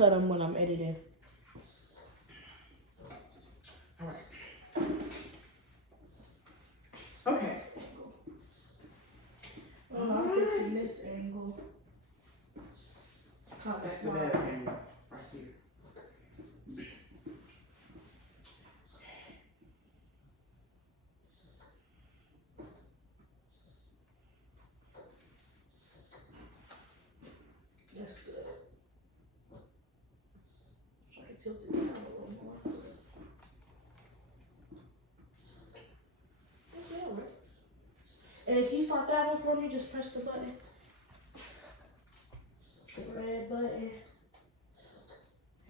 cut them when I'm editing. All right. Okay. I'm fixing this angle. That's the better angle right here. That's good. Try to tilt it down a little more. That's it, right? And if you start that one for me, just press the button. The red button.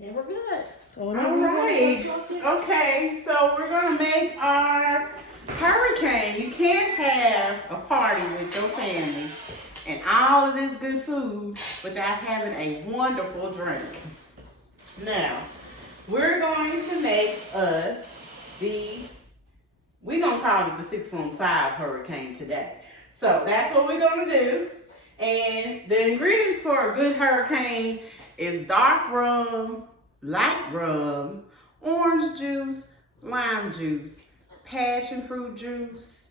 And we're good. So All right. Okay, so we're gonna make our hurricane. You can't have a party with your family and all of this good food without having a wonderful drink. Now, we're going to make us we're gonna call it the 615 hurricane today. So that's what we're gonna do. And the ingredients for a good hurricane is dark rum, light rum, orange juice, lime juice, passion fruit juice,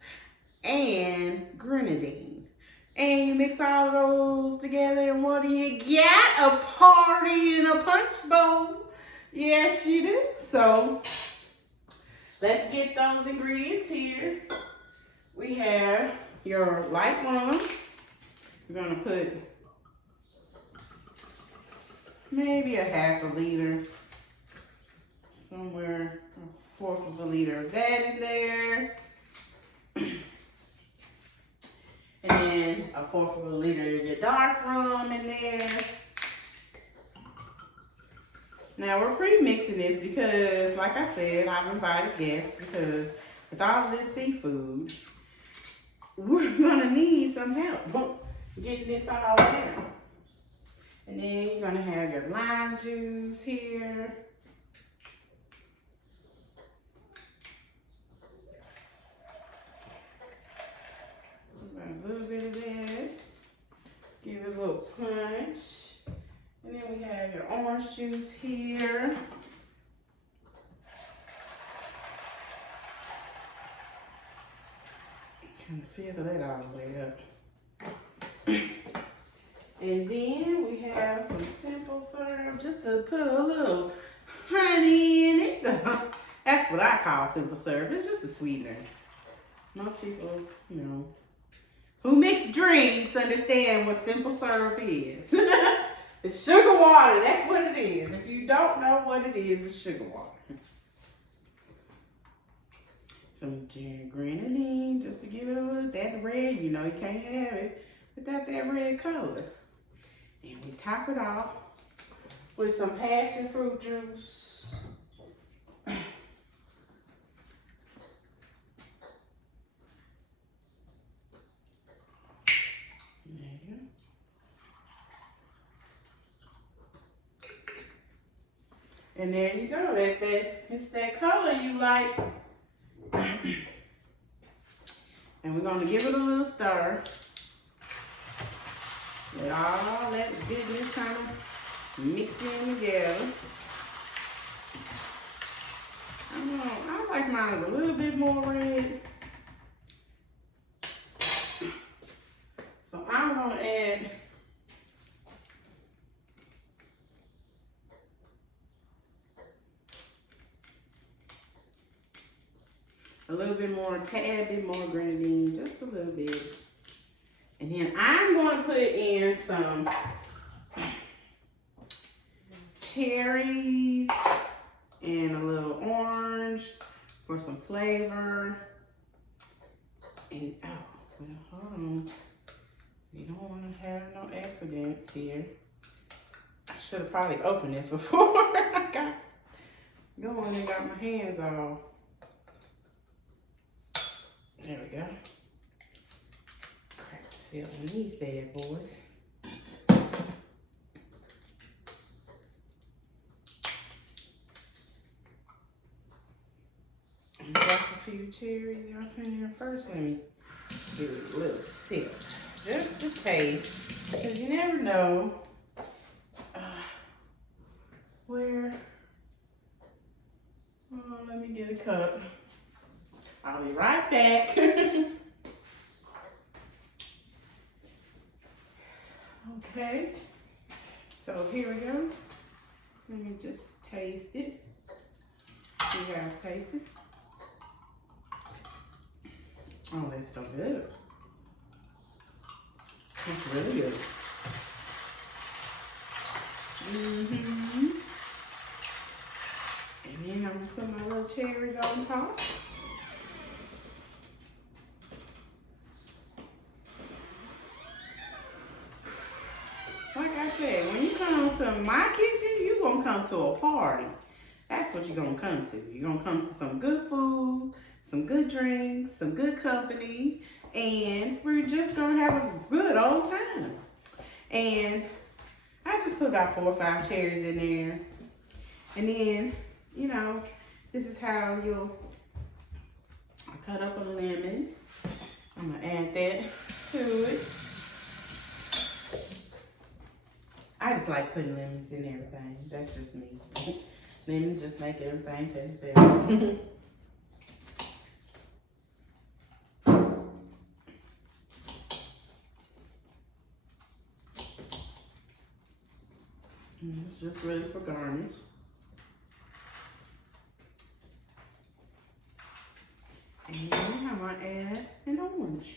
and grenadine. And you mix all of those together, and what do you get? A party in a punch bowl. Yes, you do. So let's get those ingredients here. We have your light rum. We're gonna put maybe a half a liter, somewhere a fourth of a liter of that in there. And then a fourth of a liter of your dark rum in there. Now we're pre-mixing this because, like I said, I've invited guests because with all of this seafood, we're gonna need some help getting this all down. And then you're gonna have your lime juice here. A little bit of that. Give it a little punch. And then we have your orange juice here. Kind of fill that all the way up. And then we have some simple syrup just to put a little honey in it. That's what I call simple syrup. It's just a sweetener. Most people, you know, who mix drinks understand what simple syrup is. It's sugar water. That's what it is. If you don't know what it is, it's sugar water. Some grenadine just to give it a little, that red, you know, you can't have it without that red color. And we top it off with some passion fruit juice. There you go. And there you go. It's that color you like. And we're going to give it a little stir. Let all that goodness kind of mix in together. I like mine a little bit more red. So I'm going to add a little bit more, a tad bit more grenadine, just a little bit. And then I'm going to put in some cherries and a little orange for some flavor. And, oh, well, hold on. You don't want to have no accidents here. I should have probably opened this before I got going and got my hands all. There we go. Crack the seal on these bad boys. And got a few cherries up in there first. Let me give it a little sip. Just to taste. Because you never know where, oh, let me get a cup. I'll be right back. Okay, so here we go. Let me just taste it. You guys taste it? Oh, that's so good. It's really good. And then I'm gonna put my little cherries on top. Like I said, when you come to my kitchen, you're gonna come to a party. That's what you're gonna come to. You're gonna come to some good food, some good drinks, some good company, and we're just gonna have a good old time. And I just put about 4 or 5 cherries in there. And then, you know, this is how I cut up a lemon. I'm gonna add that to it. I just like putting lemons in everything. That's just me. Lemons just make everything taste better. And it's just really for garnish. And then I'm gonna add an orange.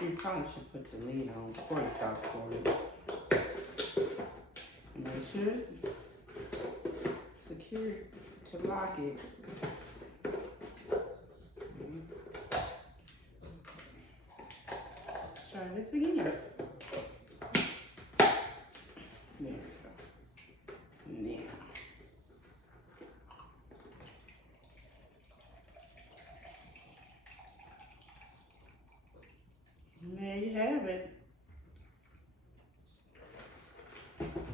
You probably should put the lid on before you start pouring. Make sure it's secure to lock it. Let's try this again. There we go. Now. There you have it.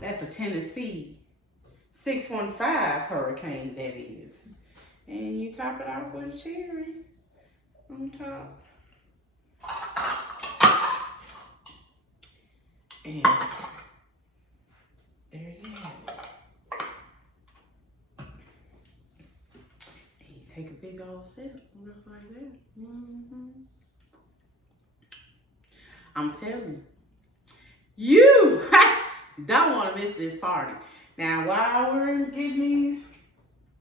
That's a Tennessee 615 Hurricane, that is. And you top it off with a cherry on top. And there you have it. And you take a big old sip, just like that. I'm telling you, don't want to miss this party. Now, while we're getting these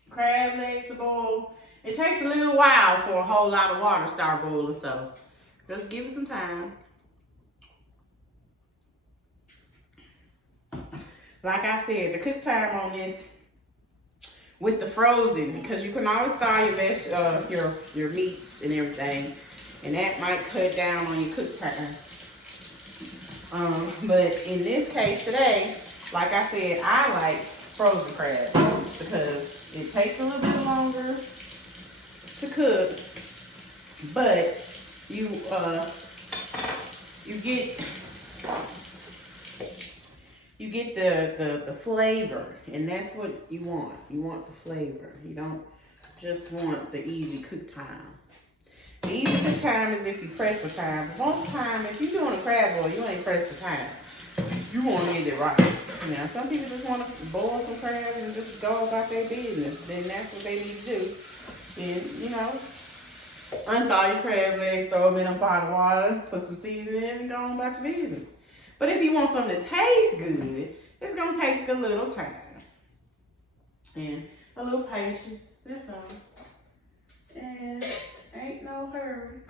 crab legs to boil, it takes a little while for a whole lot of water to start boiling, so just give it some time. Like I said, the cook time on this with the frozen, because you can always thaw your meats and everything, and that might cut down on your cook time. But in this case today, like I said, I like frozen crabs because it takes a little bit longer to cook, but you get the flavor, and that's what you want. You want the flavor. You don't just want the easy cook time. The easy cook time is if you press for time. But most of the time, if you're doing a crab boil, you ain't pressed for time. You want to get it right. Now, some people just want to boil some crabs and just go about their business. Then that's what they need to do. And, you know, unthaw your crab legs, throw them in a pot of water, put some seasoning in, and go on about your business. But if you want something to taste good, it's going to take a little time. And a little patience, that's all. And ain't no hurry.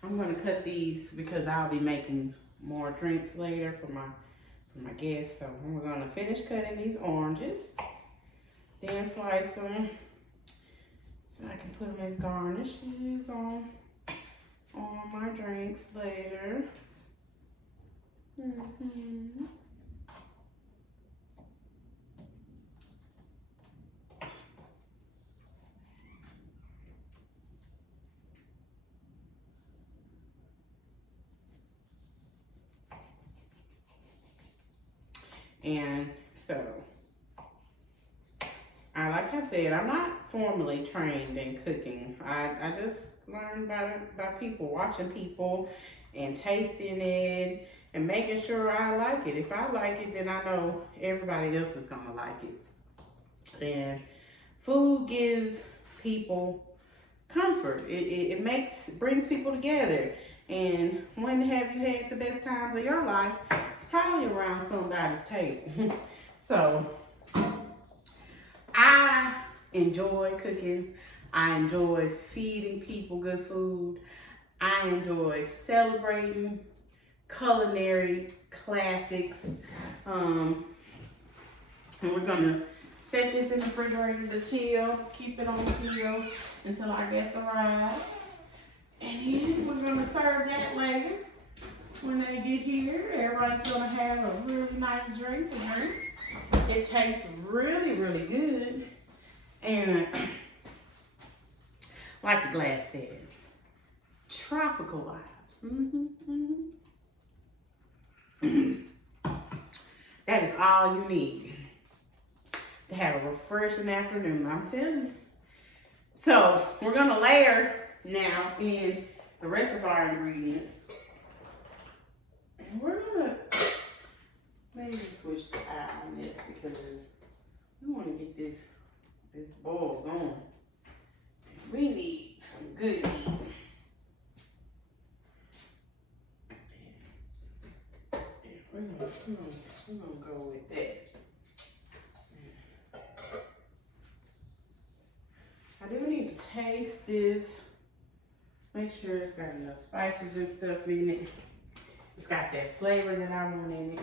I'm gonna cut these because I'll be making more drinks later for my guests. So we're gonna finish cutting these oranges, then slice them so I put them as garnishes on my drinks later. And so, like I said, I'm not formally trained in cooking. I just learned by people, watching people and tasting it and making sure I like it. If I like it, then I know everybody else is gonna like it. And food gives people comfort. It brings people together. And when have you had the best times of your life? It's probably around somebody's table. So I enjoy cooking. I enjoy feeding people good food. I enjoy celebrating culinary classics. And we're gonna set this in the refrigerator to chill, keep it on chill until our guests arrive. And then we're gonna serve that later. When they get here, everybody's gonna have a really nice drink to drink. It tastes really, really good. And like the glass says, tropical vibes. That is all you need to have a refreshing afternoon, I'm telling you. So we're gonna layer now in the rest of our ingredients. And we're gonna maybe switch the eye on this because we want to get this boil going. We need some good heat. We're gonna go with that. I do need to taste this. Make sure it's got enough spices and stuff in it. It's got that flavor that I want in it.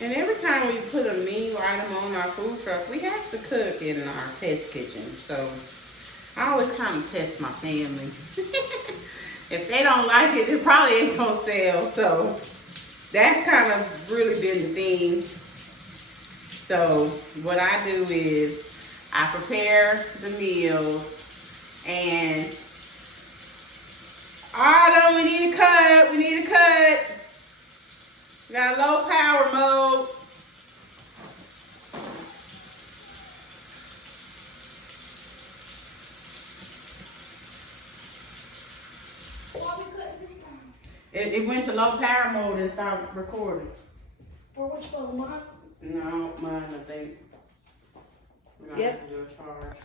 And every time we put a menu item on our food truck, we have to cook in our test kitchen. So I always kind of test my family. If they don't like it, it probably ain't gonna sell. So that's kind of really been the thing. So what I do is I prepare the meals and Autumn, we need a cut. We need a cut. We got low power mode. It went to low power mode and started recording. For which one, mine? No, mine, I think. We're gonna have to do a charge.